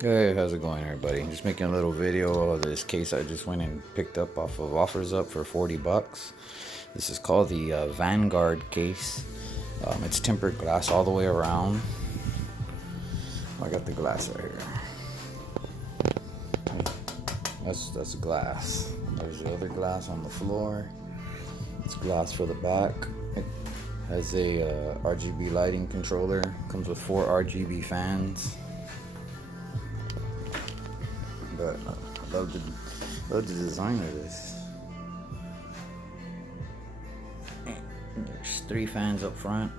Hey, how's it going, everybody? Just making a little video of this case I just went and picked up off of OffersUp for 40 bucks. This is called the Vanguard case. It's tempered glass all the way around. I got the glass right here. That's glass. There's the other glass on the floor. It's glass for the back. It has a RGB lighting controller. Comes with 4 RGB fans. But I love the design of this. There's 3 fans up front.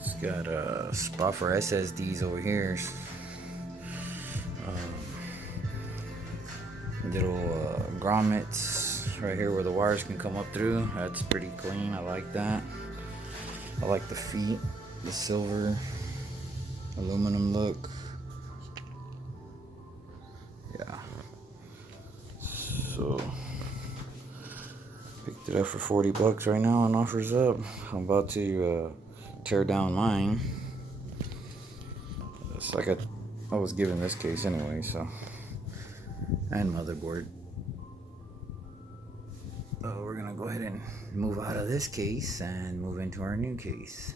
It's got a spot for SSDs over here. Little grommets right here where the wires can come up through. That's pretty clean. I like that. I like the feet, the silver aluminum look. Yeah. So picked it up for 40 bucks right now on OffersUp. I'm about to tear down mine. It's like I was given this case anyway, so, and motherboard. We're gonna go ahead and move out of this case and move into our new case.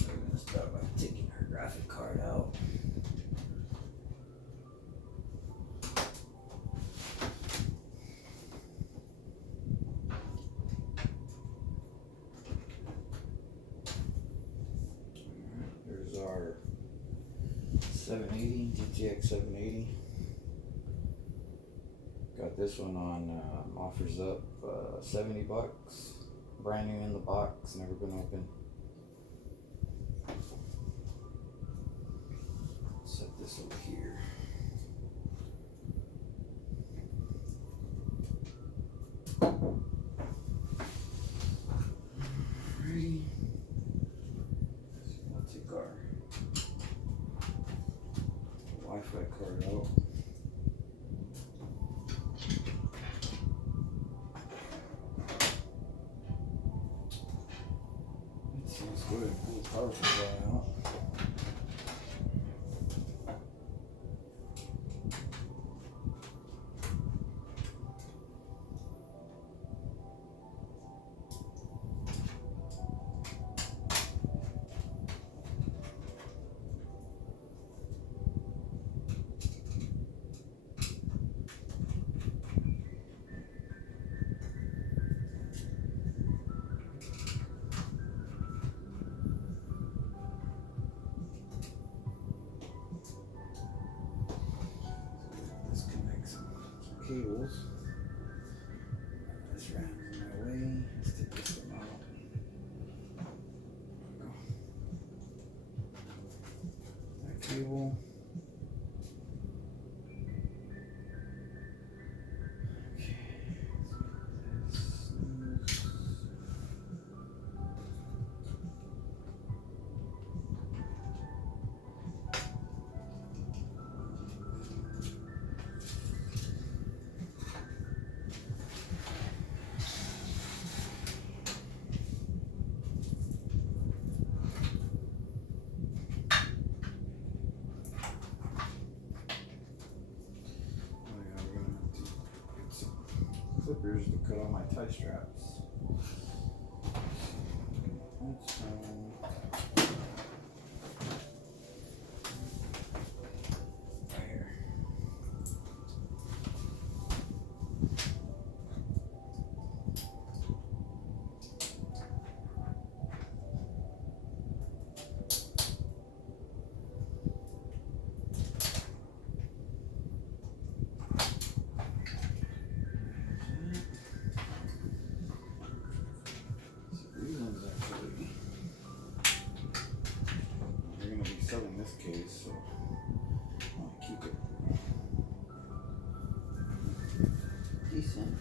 We're gonna start by taking our graphic card out. There's our 780, GTX 780. Got this one on OffersUp, 70 bucks. Brand new in the box, never been opened. Set this over here. Alrighty. I'll take our Wi-Fi card out. That seems good. Pull the power supply out. Disconnect some cables. This ram's in my way. Let's take this one out. That cable. Okay. Clippers to cut all my tie straps. Right here. Selling this case, so I'll keep it decent.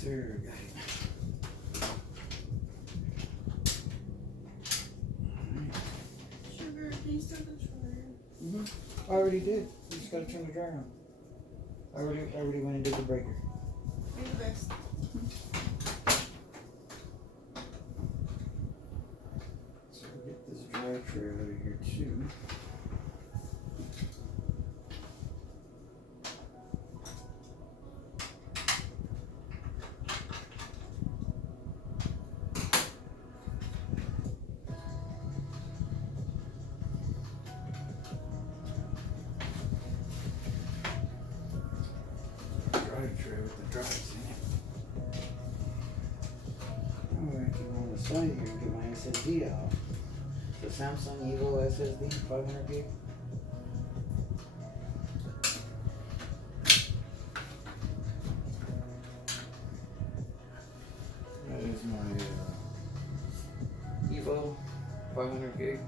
sir, got it. Sugar, can you start the dryer? I already did. You just gotta turn the dryer on. I already went and did the breaker. You're the best. So we'll get this dry tray out of here too. Tray with the dries in it. Oh, I can on the side here and get my SSD out. The Samsung Evo SSD, 500 gig. That is my Evo, 500 gig.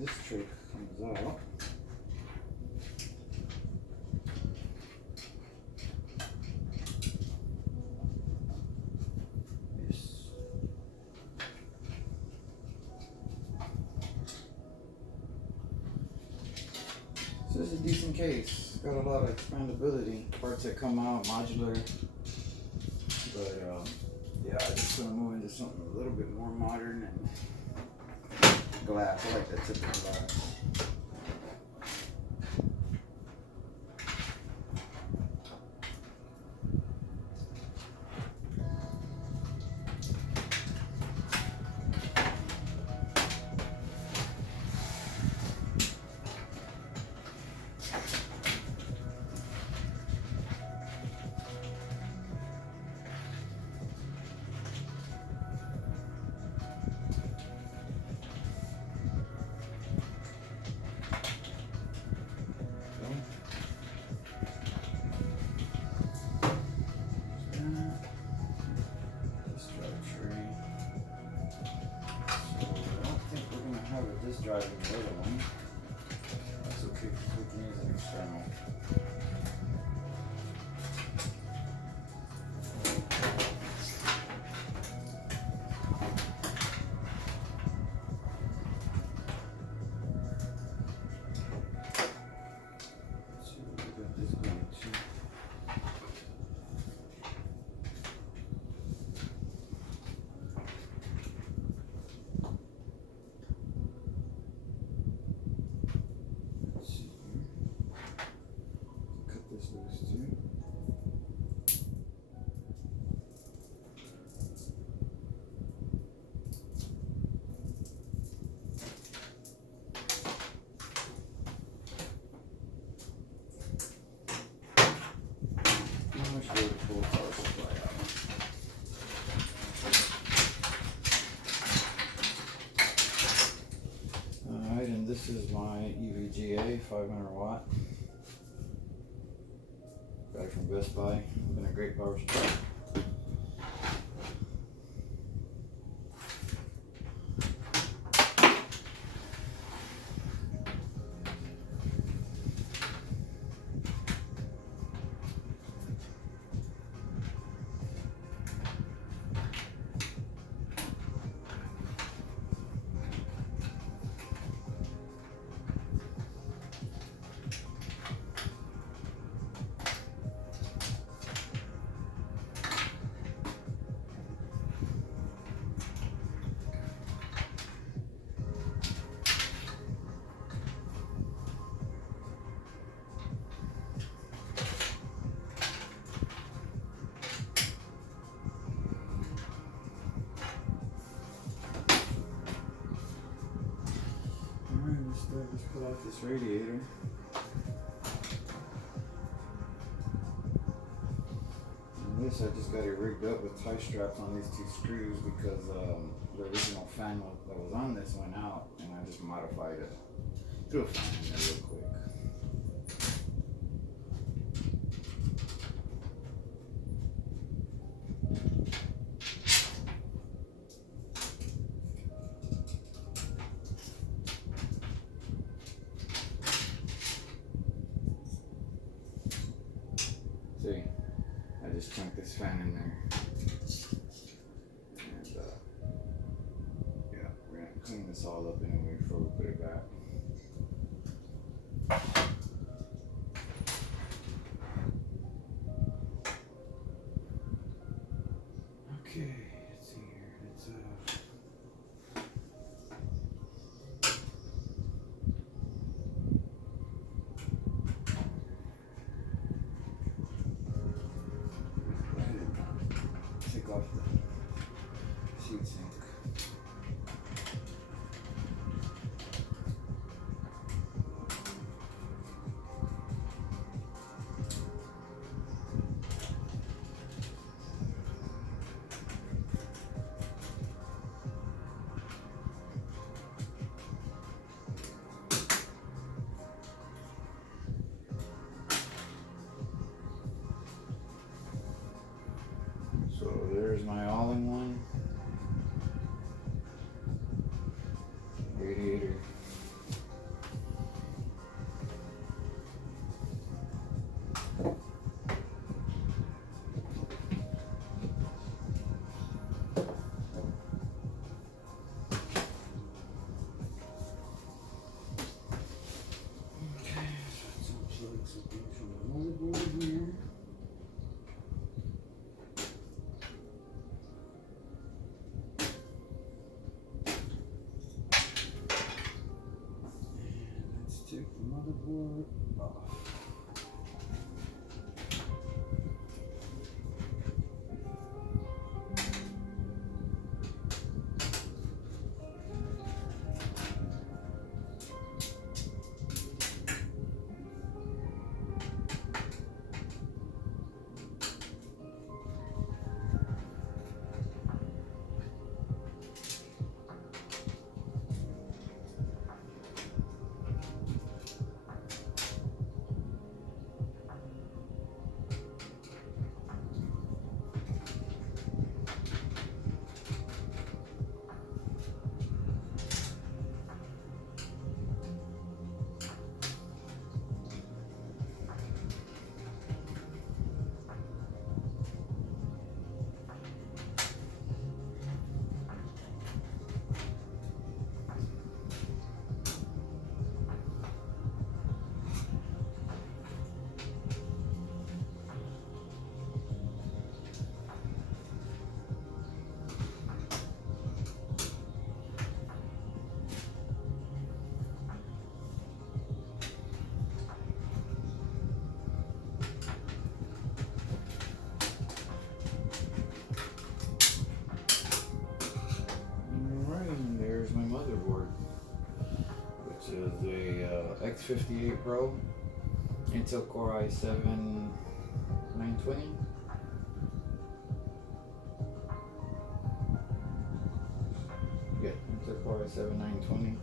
This trick comes out. Yes. So this is a decent case. Got a lot of expandability. Parts that come out modular. But yeah, I just gonna move into something a little bit more modern and glass. I like that tip of glass. This driving the other one. That's okay because we can use an external. So we got this going too. Alright, and this is my EVGA 500 watt. Got it from Best Buy. Been a great power supply. Just pull out this radiator. And this, I just got it rigged up with tie straps on these two screws because the original fan that was on this went out, and I just modified it. Threw a fan in there real quick. See, I just chunked this fan in there. And yeah, we're gonna clean this all up anyway before we put it back. Okay, let's see here. It's go ahead and take off the heat sink. So there's my all-in-one radiator. Okay, so unplug some things from the motherboard here. Let's take the motherboard off. Alright, and there's my motherboard, which is a X58 Pro, Intel Core i7-920. Yeah, Intel Core i7-920.